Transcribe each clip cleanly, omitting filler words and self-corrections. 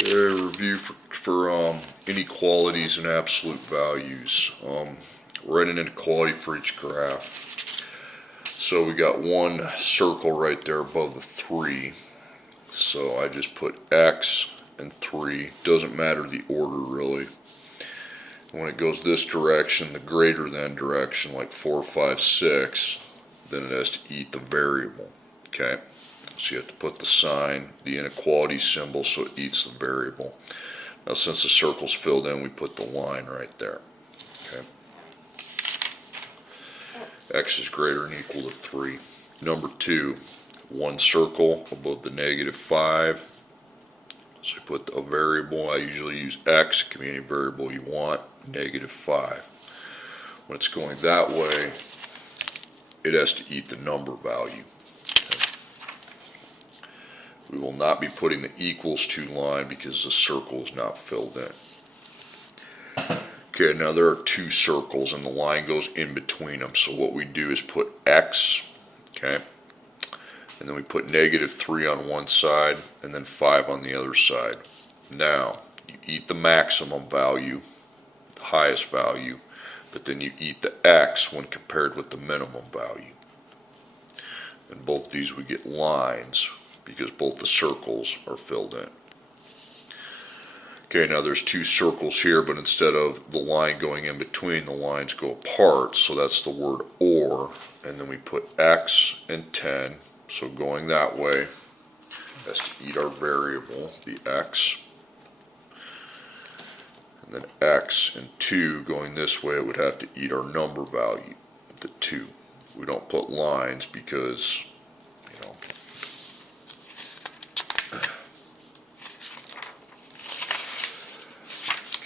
Okay, review for inequalities and absolute values. Write an inequality for each graph. So we got one circle right there above the 3. So I just put X and 3. Doesn't matter the order really. When it goes this direction, the greater than direction, like 4, 5, 6, then it has to eat the variable. Okay, so you have to put the sign, the inequality symbol, so it eats the variable. Now since the circle's filled in, we put the line right there. Okay. X is greater than or equal to 3. Number 2, one circle above the -5. So you put a variable. I usually use X. It can be any variable you want. -5. When it's going that way, it has to eat the number value. Okay. We will not be putting the equals to line because the circle is not filled in. Okay, now there are two circles and the line goes in between them. So what we do is put X, okay, and then we put -3 on one side and then 5 on the other side. Now, you eat the maximum value, the highest value, but then you eat the X when compared with the minimum value. And both these we get lines because both the circles are filled in. Okay, now there's two circles here, but instead of the line going in between, the lines go apart, so that's the word or, and then we put X and 10, so going that way has to eat our variable, the X, and then X and 2 going this way, it would have to eat our number value, the 2. We don't put lines because, you know,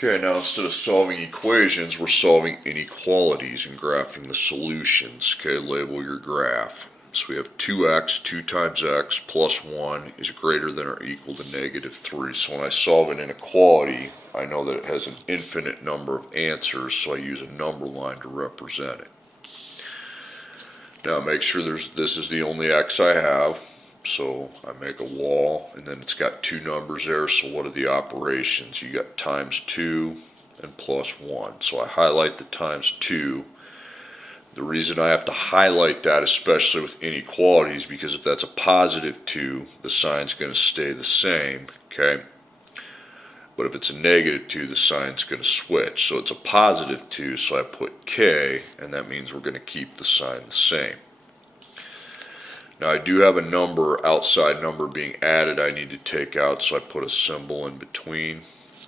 okay, now instead of solving equations, we're solving inequalities and graphing the solutions. Okay, label your graph. So we have 2x, 2 times x plus 1 is greater than or equal to -3. So when I solve an inequality, I know that it has an infinite number of answers, so I use a number line to represent it. Now make sure this is the only x I have. So I make a wall, and then it's got two numbers there, so what are the operations? You got times 2 and plus 1. So I highlight the times 2. The reason I have to highlight that, especially with inequalities, because if that's a +2, the sign's going to stay the same, okay? But if it's a -2, the sign's going to switch. So it's a +2, so I put K, and that means we're going to keep the sign the same. Now I do have a number, outside number being added I need to take out, so I put a symbol in between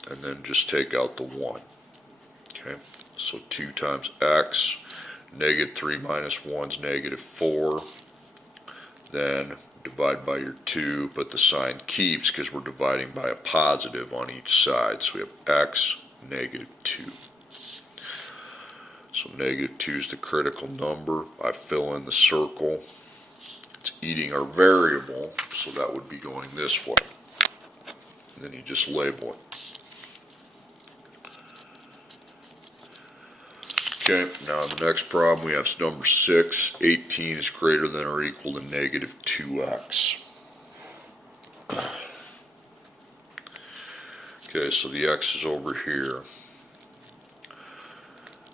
and then just take out the 1. Okay, so 2 times x, -3 minus 1 is -4. Then divide by your 2, but the sign keeps because we're dividing by a positive on each side. So we have x, -2. So -2 is the critical number. I fill in the circle. It's eating our variable, so that would be going this way. And then you just label it. Okay, now in the next problem we have number 6. 18 is greater than or equal to -2x. Okay, so the x is over here.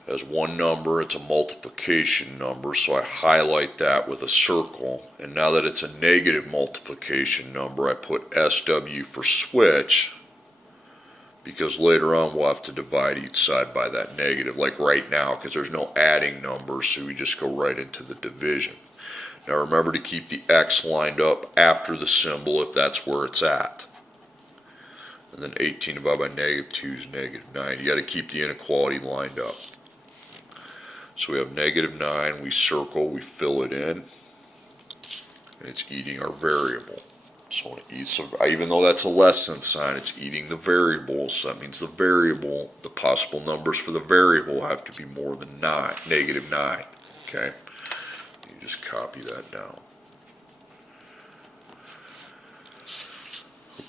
As one number, it's a multiplication number, so I highlight that with a circle. And now that it's a negative multiplication number, I put SW for switch, because later on we'll have to divide each side by that negative, like right now, because there's no adding numbers, so we just go right into the division. Now remember to keep the x lined up after the symbol if that's where it's at. And then 18 divided by -2 is -9. You got to keep the inequality lined up. So we have -9, we circle, we fill it in, and it's eating our variable. So when it eats, even though that's a less than sign, it's eating the variable, so that means the variable, the possible numbers for the variable have to be more than -9, okay? You just copy that down.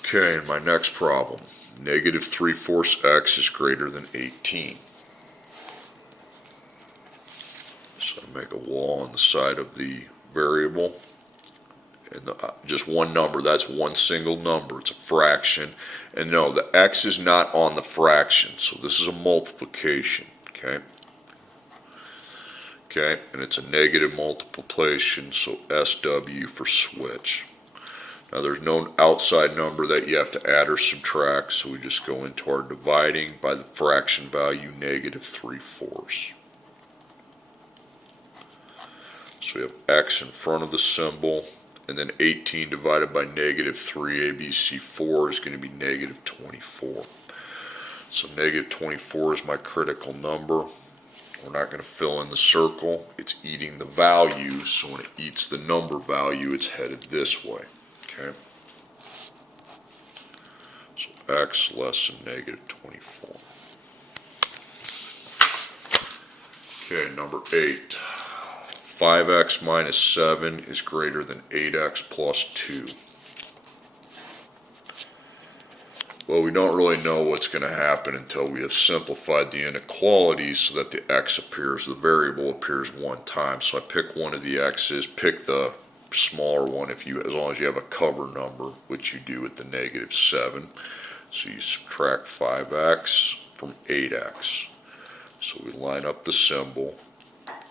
Okay, in my next problem, -3/4 x is greater than 18. Make a wall on the side of the variable, And just one number, that's one single number, it's a fraction. And no, the x is not on the fraction, so this is a multiplication, okay? Okay, and it's a negative multiplication, so SW for switch. Now there's no outside number that you have to add or subtract, so we just go into our dividing by the fraction value negative 3/4. So we have x in front of the symbol, and then 18 divided by negative 3, ABC4 is going to be negative 24. So negative 24 is my critical number. We're not going to fill in the circle. It's eating the value, so when it eats the number value, it's headed this way. Okay? So x less than negative 24. Okay, number 8. 5x minus 7 is greater than 8x plus 2. Well, we don't really know what's going to happen until we have simplified the inequalities so that the x appears, the variable appears one time. So I pick one of the x's, pick the smaller one as long as you have a cover number, which you do with the negative 7. So you subtract 5x from 8x. So we line up the symbol.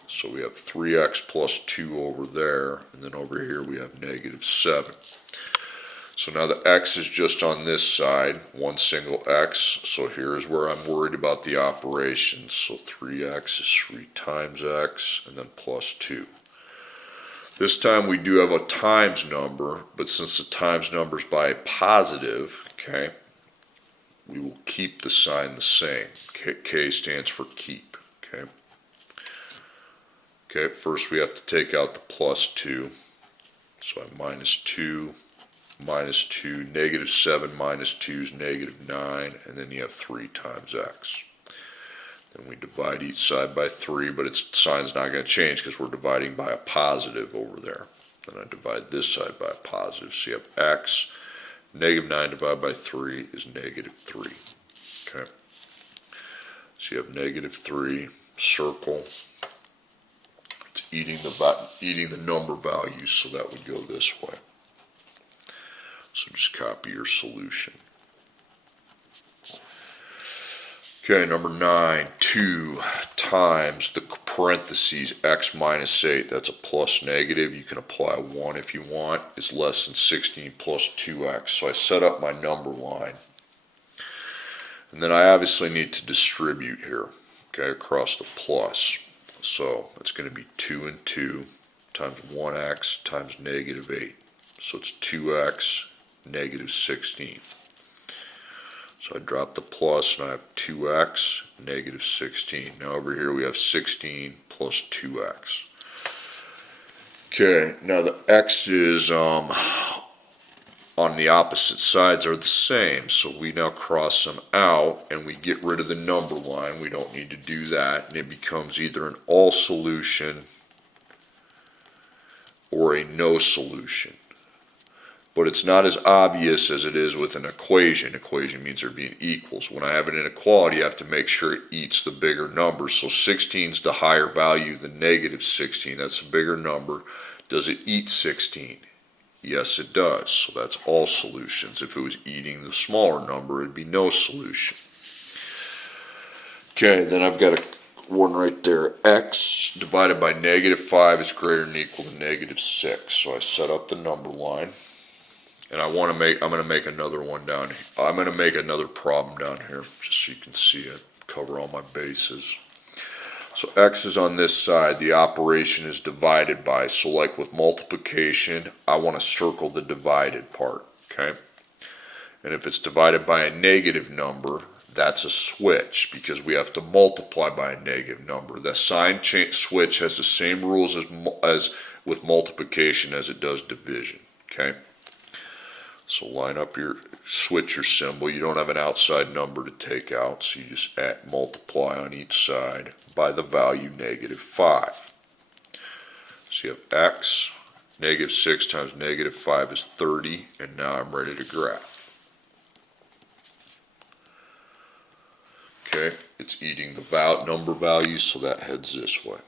So we have 3x plus 2 over there, and then over here we have negative 7. So now the x is just on this side, one single x, so here's where I'm worried about the operations. So 3x is 3 times x, and then plus 2. This time we do have a times number, but since the times number is by a positive, okay, we will keep the sign the same. K stands for keep, okay. Okay, first we have to take out the plus 2. So I minus 2, minus 2, negative 7 minus 2 is negative 9, and then you have 3 times x. Then we divide each side by 3, but its sign's not going to change because we're dividing by a positive over there. Then I divide this side by a positive, so you have x. Negative 9 divided by 3 is negative 3. Okay, so you have negative 3, circle. Eating the number values, so that would go this way. So just copy your solution. Okay, number 9, 2 times the parentheses x minus 8, that's a plus negative. You can apply 1 if you want. It's less than 16 plus 2x. So I set up my number line. And then I obviously need to distribute here, okay, across the plus. So it's going to be 2 and 2 times 1x times negative 8. So it's 2x negative 16. So I drop the plus and I have 2x negative 16. Now over here we have 16 plus 2x. Okay, now the x's on the opposite sides are the same, so we now cross them out and we get rid of the number line. We don't need to do that, and it becomes either an all solution or a no solution. But it's not as obvious as it is with an equation. Equation means they're being equals. When I have an inequality, I have to make sure it eats the bigger number. So 16 is the higher value than negative 16. That's a bigger number. Does it eat 16? Yes, it does. So that's all solutions. If it was eating the smaller number, it'd be no solution. Okay, then I've got one right there. X divided by negative 5 is greater than or equal to negative 6. So I set up the number line. And I'm going to make another one down here. I'm going to make another problem down here just so you can see it, cover all my bases. So x is on this side, the operation is divided by, so like with multiplication, I want to circle the divided part, okay? And if it's divided by a negative number, that's a switch because we have to multiply by a negative number. The sign switch has the same rules as with multiplication as it does division, okay? So line up switch your symbol. You don't have an outside number to take out, so you just multiply on each side by the value negative 5. So you have x, negative 6 times negative 5 is 30, and now I'm ready to graph. Okay, it's eating the number values, so that heads this way.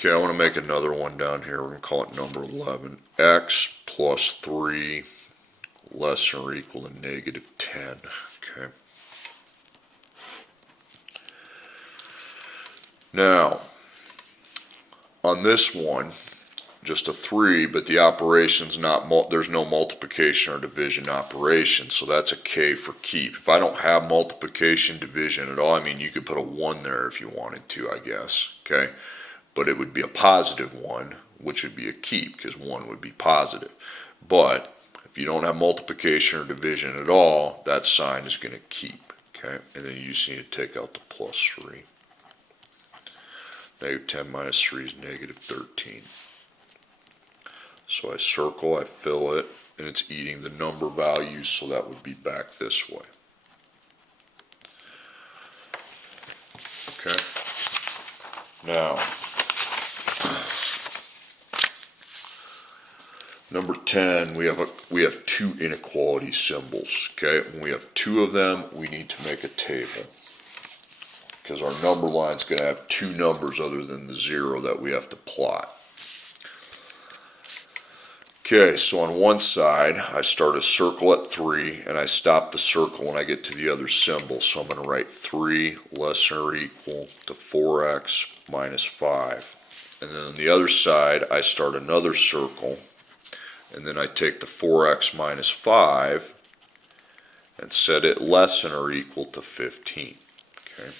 Okay, I want to make another one down here. We're going to call it number 11. X plus 3 less than or equal to negative 10. Okay. Now, on this one, just a 3, but the operation's not, there's no multiplication or division operation, so that's a K for keep. If I don't have multiplication, division at all, I mean, you could put a 1 there if you wanted to, I guess, okay? But it would be a positive 1, which would be a keep, because 1 would be positive. But if you don't have multiplication or division at all, that sign is going to keep, okay? And then you just need to take out the plus 3. Negative 10 minus 3 is negative 13. So I circle, I fill it, and it's eating the number values, so that would be back this way. Okay. Now, number 10, we have 2 inequality symbols. Okay, when we have 2 of them, we need to make a table, because our number line is going to have 2 numbers other than the 0 that we have to plot. Okay, so on one side, I start a circle at 3, and I stop the circle when I get to the other symbol. So I'm going to write 3 less than or equal to 4x minus 5. And then on the other side, I start another circle, and then I take the 4x minus 5 and set it less than or equal to 15. Okay.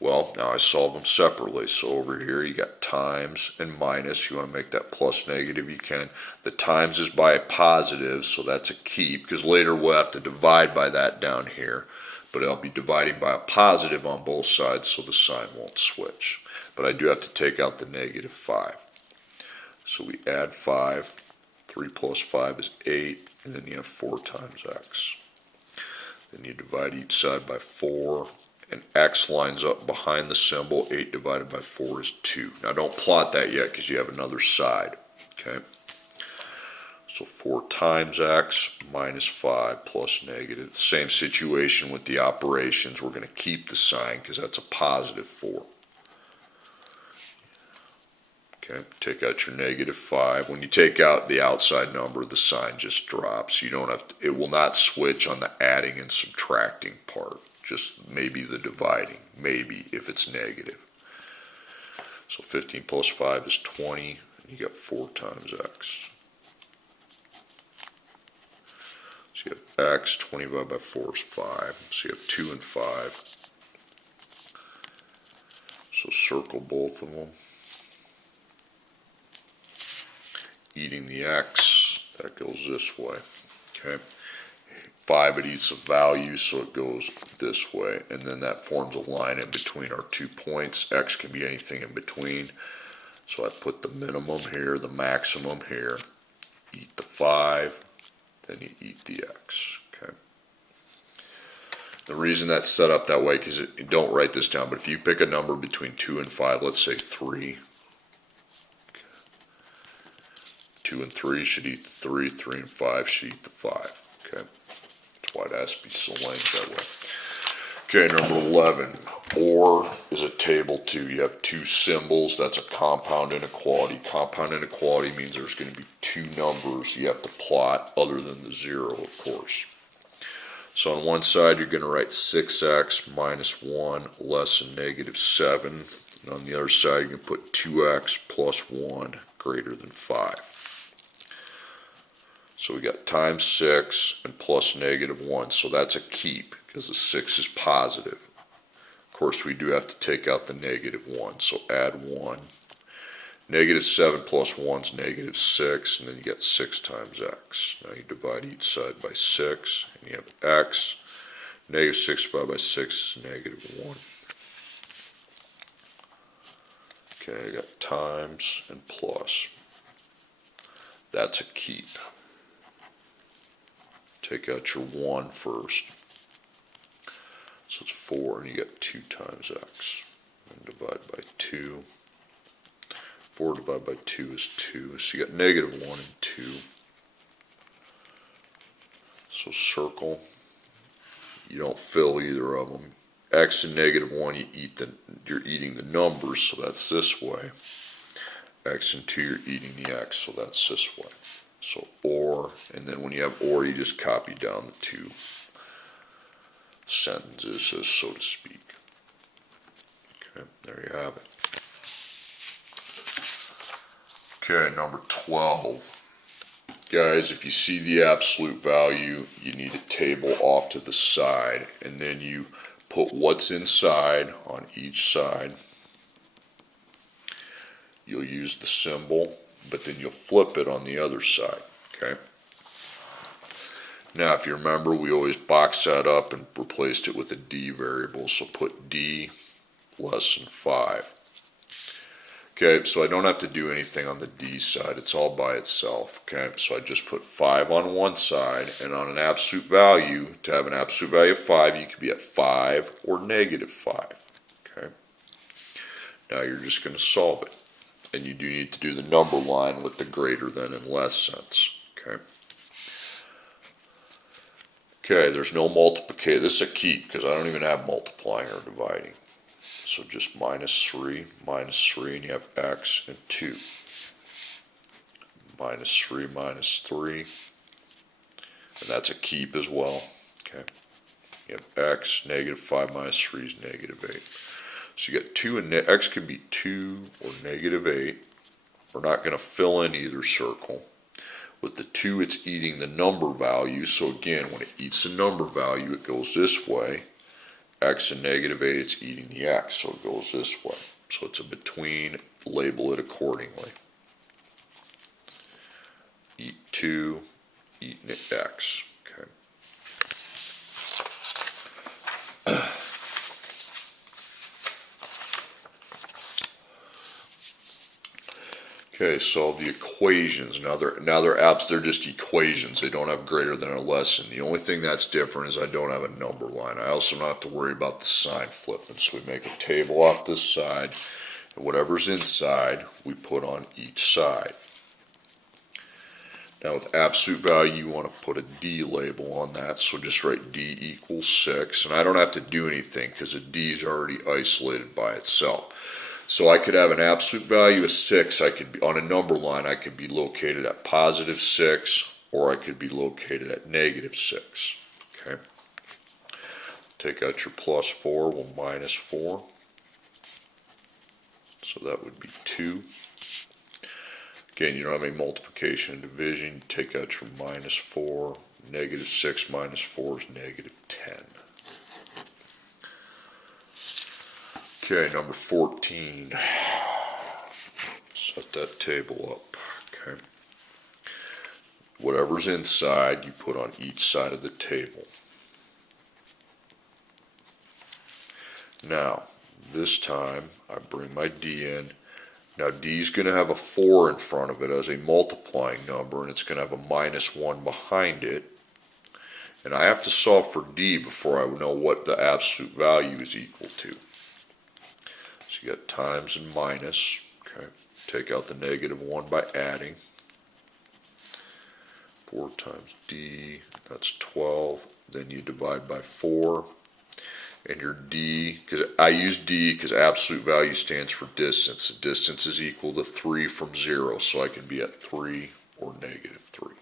Well, now I solve them separately. So over here you got times and minus. You want to make that plus negative, you can. The times is by a positive, so that's a keep, because later we'll have to divide by that down here. But I'll be dividing by a positive on both sides, so the sign won't switch. But I do have to take out the negative 5. So we add 5. 3 plus 5 is 8, and then you have 4 times x. Then you divide each side by 4. And x lines up behind the symbol. 8 divided by 4 is 2. Now don't plot that yet because you have another side. Okay. So 4 times x minus 5 plus negative. Same situation with the operations. We're going to keep the sign because that's a positive 4. Okay. Take out your negative 5. When you take out the outside number, the sign just drops. You don't have to, it will not switch on the adding and subtracting part. Just maybe the dividing, maybe if it's negative. So 15 plus 5 is 20, and you got 4 times x. So you have x, 20 divided by 4 is 5. So you have 2 and 5. So circle both of them. Eating the x, that goes this way. Okay. 5, it eats a value, so it goes this way, and then that forms a line in between our 2 points. X can be anything in between, so I put the minimum here, the maximum here, eat the 5, then you eat the x. Okay. The reason that's set up that way, because don't write this down, but if you pick a number between 2 and 5, let's say 3, 2 and 3 should eat the 3, 3 and 5 should eat the 5. Okay. Why it has to be so length that way. Okay, number 11. Or is a table 2. You have 2 symbols. That's a compound inequality. Compound inequality means there's going to be 2 numbers you have to plot other than the 0, of course. So on one side you're going to write 6x minus 1 less than negative 7. And on the other side you can put 2x plus 1 greater than 5. So we got times 6 and plus negative 1, so that's a keep because the 6 is positive. Of course, we do have to take out the negative 1, so add 1. Negative 7 plus 1 is negative 6, and then you get 6 times x. Now you divide each side by 6, and you have x. Negative 6 divided by 6 is negative 1. Okay, I got times and plus. That's a keep. Take out your 1 first. So it's 4, and you get 2 times x. And divide by 2. 4 divided by 2 is 2. So you got negative 1 and 2. So circle. You don't fill either of them. x and negative 1, you're eating the numbers, so that's this way. X and 2, you're eating the x, so that's this way. So or, and then when you have or, you just copy down the two sentences, so to speak. Okay, there you have it. Okay, number 12. Guys, if you see the absolute value, you need a table off to the side, and then you put what's inside on each side. You'll use the symbol, but then you'll flip it on the other side, okay? Now, if you remember, we always boxed that up and replaced it with a d variable, so put d less than 5. Okay, so I don't have to do anything on the d side, it's all by itself, okay? So I just put 5 on one side, and on an absolute value, to have an absolute value of 5, you could be at 5 or negative 5, okay? Now you're just going to solve it. And you do need to do the number line with the greater than and less sense, okay? Okay, there's no multiplication. This is a keep because I don't even have multiplying or dividing. So just minus 3, and you have x and 2. Minus 3, and that's a keep as well, okay? You have x, negative 5 minus 3 is negative 8. So you get 2 and x could be 2 or negative 8. We're not going to fill in either circle. With the 2, it's eating the number value. So again, when it eats the number value, it goes this way. X and negative 8, it's eating the x, so it goes this way. So it's a between, label it accordingly. Eat 2, eating x. Okay. Okay, solve the equations. Now they're just equations. They don't have greater than or less than. The only thing that's different is I don't have a number line. I also don't have to worry about the sign flipping. So we make a table off this side, and whatever's inside, we put on each side. Now with absolute value, you want to put a D label on that. So just write D equals 6, and I don't have to do anything because a D is already isolated by itself. So I could have an absolute value of 6. I could be on a number line. I could be located at positive 6, or I could be located at negative 6. Okay. Take out your plus 4. Well, minus 4. So that would be 2. Again, you don't have any multiplication and division. Take out your minus 4. Negative 6 minus 4 is negative 10. Okay, number 14. Set that table up. Okay. Whatever's inside, you put on each side of the table. Now, this time, I bring my D in. Now, D is going to have a 4 in front of it as a multiplying number, and it's going to have a minus 1 behind it. And I have to solve for D before I know what the absolute value is equal to. So you got times and minus. Okay. Take out the negative 1 by adding. 4 times D, that's 12. Then you divide by 4. And your D, because I use D because absolute value stands for distance. The distance is equal to 3 from 0, so I can be at 3 or negative 3.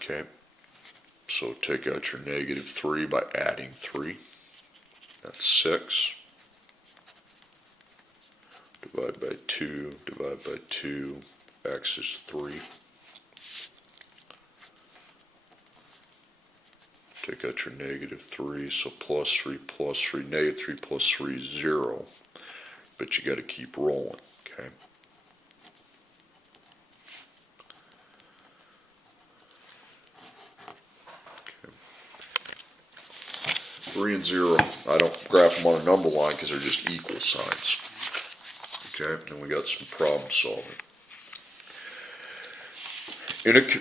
Okay, so take out your negative 3 by adding 3. That's 6. Divide by 2, x is 3. Take out your negative 3, so plus 3, negative 3 plus 3 is 0. But you got to keep rolling, okay? Okay. 3 and 0, I don't graph them on a number line because they're just equal signs. Okay, and we got some problem solving.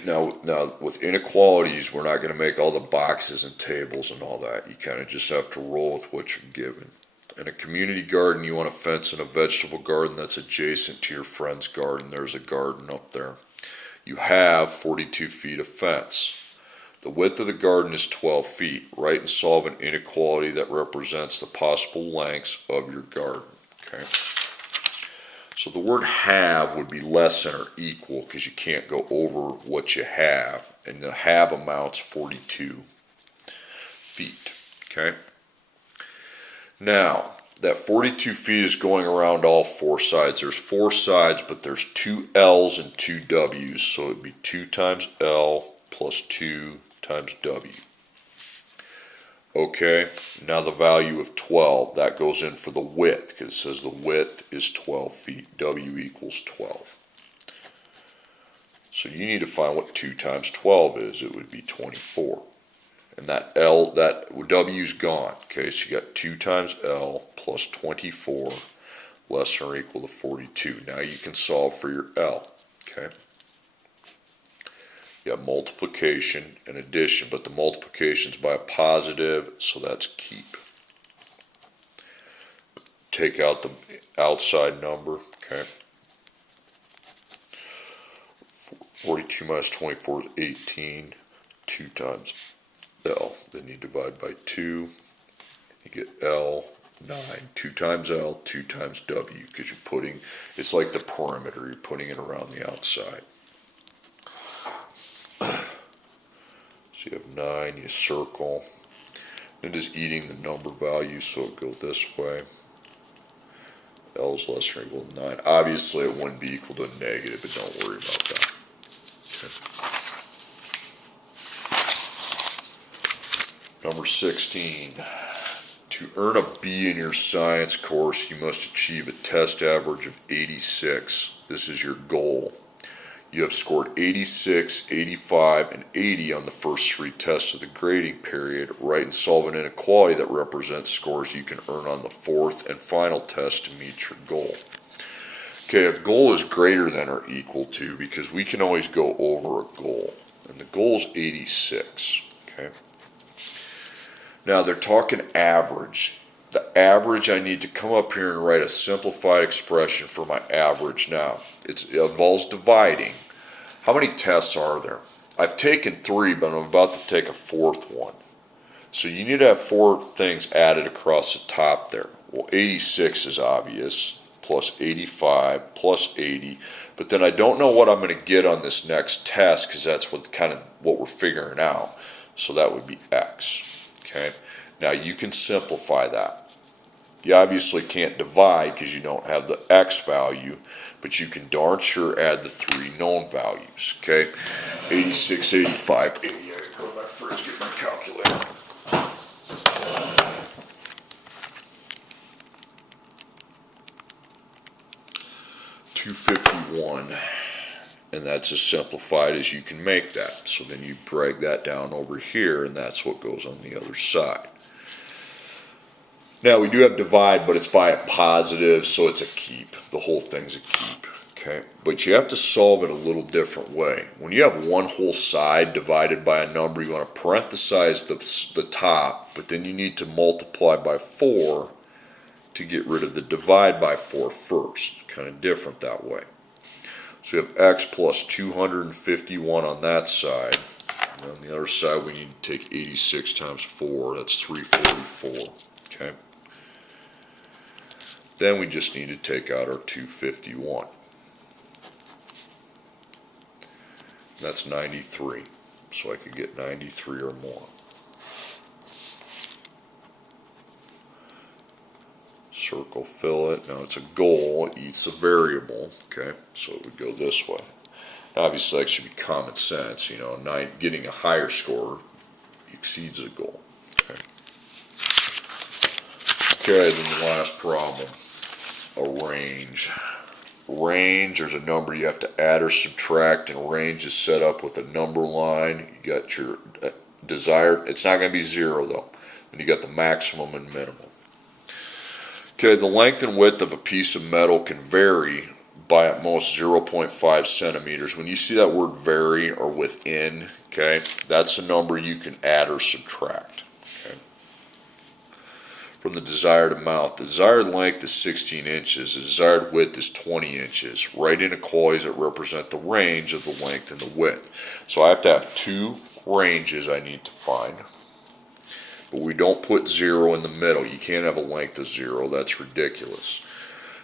Now, with inequalities, we're not going to make all the boxes and tables and all that. You kind of just have to roll with what you're given. In a community garden, you want a fence in a vegetable garden that's adjacent to your friend's garden. There's a garden up there. You have 42 feet of fence. The width of the garden is 12 feet. Write and solve an inequality that represents the possible lengths of your garden. Okay. So the word have would be less than or equal because you can't go over what you have. And the have amounts 42 feet. Okay. Now, that 42 feet is going around all four sides. There's four sides, but there's two L's and two W's. So it would be 2 times L plus 2 times W. Okay, now the value of 12, that goes in for the width, because it says the width is 12 feet. W equals 12. So you need to find what 2 times 12 is. It would be 24. And that W's gone. Okay, so you got 2 times L plus 24 less than or equal to 42. Now you can solve for your L. Okay. You have multiplication and addition, but the multiplication is by a positive, so that's keep. Take out the outside number. Okay. 42 minus 24 is 18. 2 times L. Then you divide by 2. You get L, 9. 2 times L, 2 times W, because you're putting, it's like the perimeter, you're putting it around the outside. So you have 9, you circle. It is eating the number value, so it'll go this way. L is less than or equal to 9. Obviously, it wouldn't be equal to a negative, but don't worry about that. Okay. Number 16. To earn a B in your science course, you must achieve a test average of 86. This is your goal. You have scored 86, 85, and 80 on the first 3 tests of the grading period. Write and solve an inequality that represents scores you can earn on the 4th and final test to meet your goal. Okay, a goal is greater than or equal to, because we can always go over a goal. And the goal is 86. Okay. Now they're talking average. The average, I need to come up here and write a simplified expression for my average now. It involves dividing. How many tests are there? I've taken 3, but I'm about to take a 4th one. So you need to have 4 things added across the top there. Well, 86 is obvious, plus 85, plus 80. But then I don't know what I'm going to get on this next test, because that's what we're figuring out. So that would be X. Okay. Now you can simplify that. You obviously can't divide because you don't have the X value, but you can darn sure add the 3 known values. Okay, 86, 85, 80. I gotta go to my fridge, get my calculator. 251, and that's as simplified as you can make that. So then you drag that down over here, and that's what goes on the other side. Now we do have divide, but it's by a positive, so it's a keep. The whole thing's a keep, okay? But you have to solve it a little different way. When you have one whole side divided by a number, you want to parenthesize the top, but then you need to multiply by 4 to get rid of the divide by 4 first. Kind of different that way. So you have X plus 251 on that side. And on the other side, we need to take 86 times 4. That's 344, okay? Then we just need to take out our 251. That's 93. So I could get 93 or more. Circle, fill it. Now it's a goal. It eats a variable. Okay, so it would go this way. Obviously, that should be common sense. You know, getting a higher score exceeds the goal. Okay. Okay, then the last problem. A range. Range, there's a number you have to add or subtract, and range is set up with a number line. You got your desired, it's not going to be 0 though. Then you got the maximum and minimum. Okay, the length and width of a piece of metal can vary by at most 0.5 centimeters. When you see that word vary or within, okay, that's a number you can add or subtract. Okay. from the desired amount. The desired length is 16 inches. The desired width is 20 inches. Write inequalities that represent the range of the length and the width. So I have to have two ranges I need to find. But we don't put 0 in the middle. You can't have a length of 0. That's ridiculous.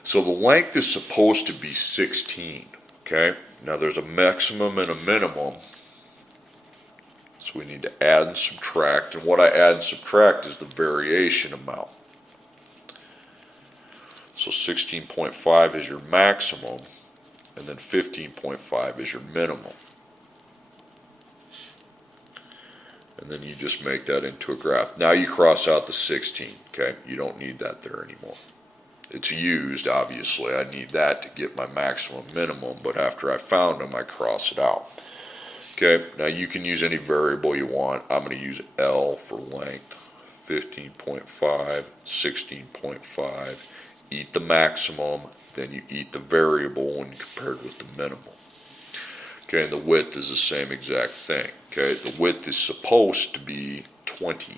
So the length is supposed to be 16. Okay? Now there's a maximum and a minimum. So we need to add and subtract. And what I add and subtract is the variation amount. So 16.5 is your maximum, and then 15.5 is your minimum. And then you just make that into a graph. Now you cross out the 16, okay? You don't need that there anymore. It's used, obviously. I need that to get my maximum minimum, but after I found them, I cross it out. Okay, now you can use any variable you want. I'm going to use L for length, 15.5, 16.5. Eat the maximum, then you eat the variable when compared with the minimum. Okay, and the width is the same exact thing. Okay, the width is supposed to be 20.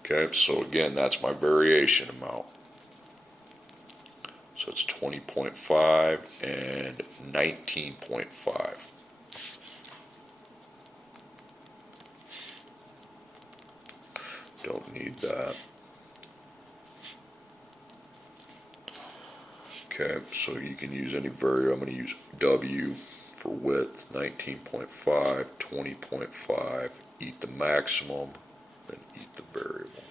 Okay, so again, that's my variation amount. So it's 20.5 and 19.5. Don't need that. Okay, so you can use any variable. I'm going to use W for width, 19.5, 20.5, eat the maximum, then eat the variable.